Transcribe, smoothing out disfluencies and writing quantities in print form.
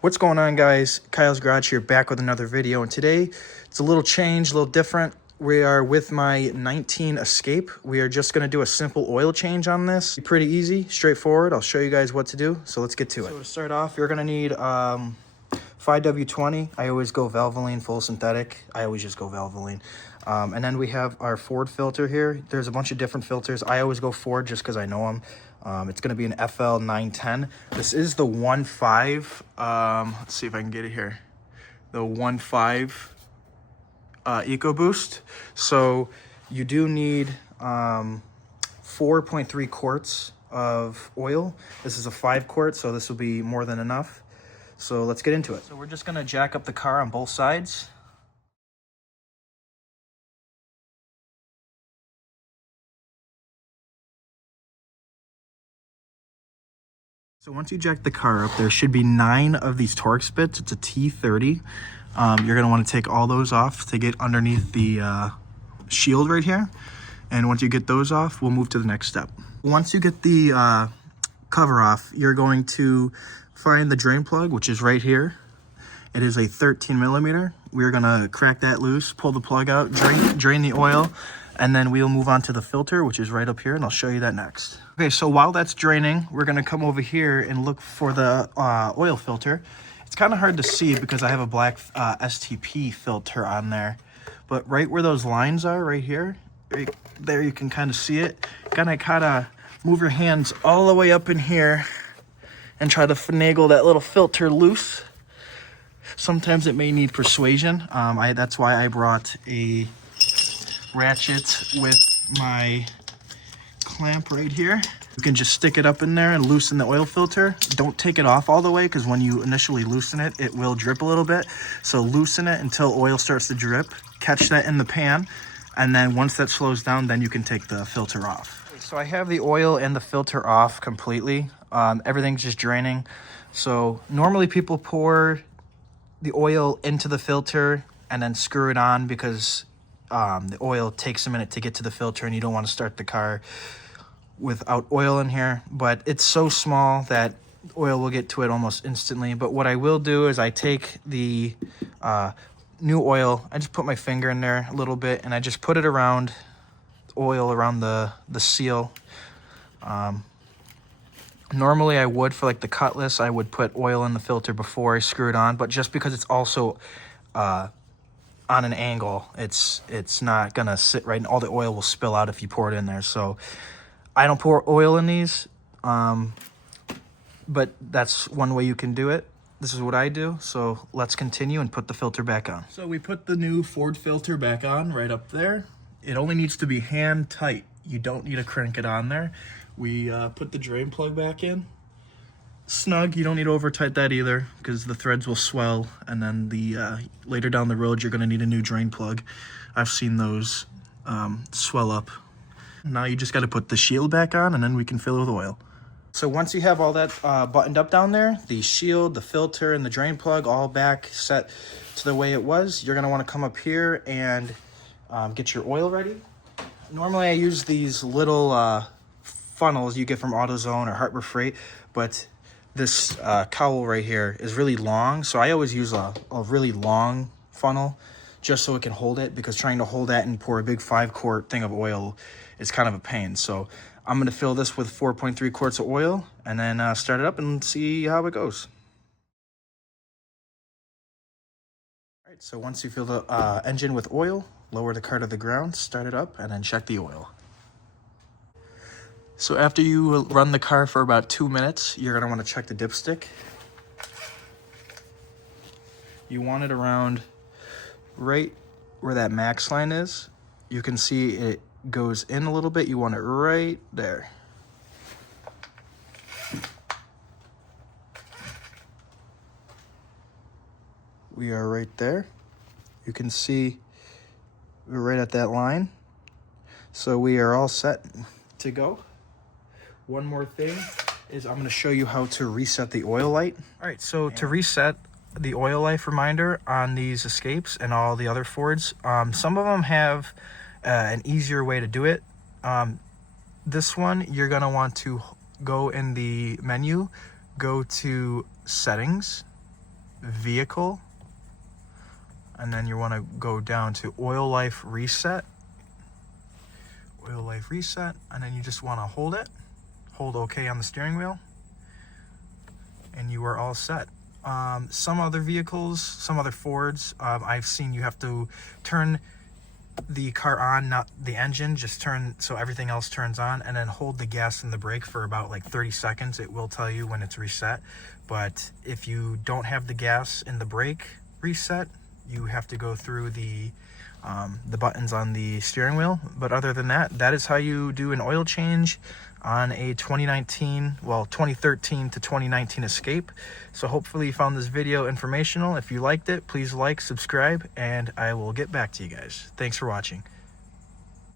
What's going on, guys? Kyle's Garage here, back with another video, and today it's a little change, a little different. We are with my 19 Escape. We are just going to do a simple oil change on this. Pretty easy, straightforward. I'll show you guys what to do, so let's get to it. So to start off, you're going to need 5W20. I always go Valvoline full synthetic. I always just go Valvoline. And then we have our Ford filter here. There's a bunch of different filters. I always go Ford just because I know them. It's going to be an FL 910. This is the 1.5. Let's see if I can get it here. The 1.5 EcoBoost. So you do need 4.3 quarts of oil. This is a 5 quart, so this will be more than enough. So let's get into it. So we're just going to jack up the car on both sides. So once you jack the car up, there should be 9 of these Torx bits. It's a T30. You're going to want to take all those off to get underneath the shield right here. And once you get those off, we'll move to the next step. Once you get the cover off, you're going to find the drain plug, which is right here. It is a 13 millimeter. We're going to crack that loose, pull the plug out, drain the oil, and then we'll move on to the filter, which is right up here, and I'll show you that next. Okay, so while that's draining, we're gonna come over here and look for the oil filter. It's kind of hard to see because I have a black STP filter on there, but right where those lines are, right here, right there, you can kind of see it. Gotta move your hands all the way up in here and try to finagle that little filter loose. Sometimes it may need persuasion. That's why I brought a ratchet with my clamp right here. You can just stick it up in there and loosen the oil filter. Don't take it off all the way, because when you initially loosen it, it will drip a little bit. So loosen it until oil starts to drip. Catch that in the pan, and then once that slows down, then you can take the filter off. So I have the oil and the filter off completely. Everything's just draining. So normally people pour the oil into the filter and then screw it on, because the oil takes a minute to get to the filter and you don't want to start the car without oil in here. But it's so small that oil will get to it almost instantly. But what I will do is I take the new oil, I just put my finger in there a little bit, and I just put it around oil around the seal. Normally I would, for like the Cutlass, I would put oil in the filter before I screw it on, but just because it's also on an angle, it's not gonna sit right, and all the oil will spill out if you pour it in there. So I don't pour oil in these, but that's one way you can do it. This is what I do. So let's continue and put the filter back on. So we put the new Ford filter back on right up there. It only needs to be hand tight. You don't need to crank it on there. We put the drain plug back in. Snug. You don't need to over tight that either, because the threads will swell, and then the later down the road you're going to need a new drain plug. I've seen those swell up. Now you just got to put the shield back on, and then we can fill it with oil. So once you have all that buttoned up down there, the shield, the filter, and the drain plug all back set to the way it was, you're going to want to come up here and get your oil ready. Normally I use these little funnels you get from AutoZone or Harbor Freight, but this cowl right here is really long, so I always use a really long funnel just so it can hold it, because trying to hold that and pour a big 5 quart thing of oil is kind of a pain. So I'm going to fill this with 4.3 quarts of oil and then start it up and see how it goes. All right, so once you fill the engine with oil, lower the car to the ground, start it up, and then check the oil. So after you run the car for about 2 minutes, you're going to want to check the dipstick. You want it around right where that max line is. You can see it goes in a little bit. You want it right there. We are right there. You can see we're right at that line. So we are all set to go. One more thing is I'm going to show you how to reset the oil light. All right, so to reset the oil life reminder on these Escapes and all the other Fords, some of them have an easier way to do it. This one, you're going to want to go in the menu, go to settings, vehicle, and then you want to go down to oil life reset. Oil life reset, and then you just want to hold OK on the steering wheel, and you are all set. Some other vehicles, some other Fords, I've seen you have to turn the car on, not the engine, just turn so everything else turns on, and then hold the gas and the brake for about like 30 seconds. It will tell you when it's reset. But if you don't have the gas and the brake reset, you have to go through the buttons on the steering wheel. But other than that, that is how you do an oil change on a 2013 to 2019 Escape. So hopefully you found this video informational. If you liked it, please like, subscribe, and I will get back to you guys. Thanks for watching.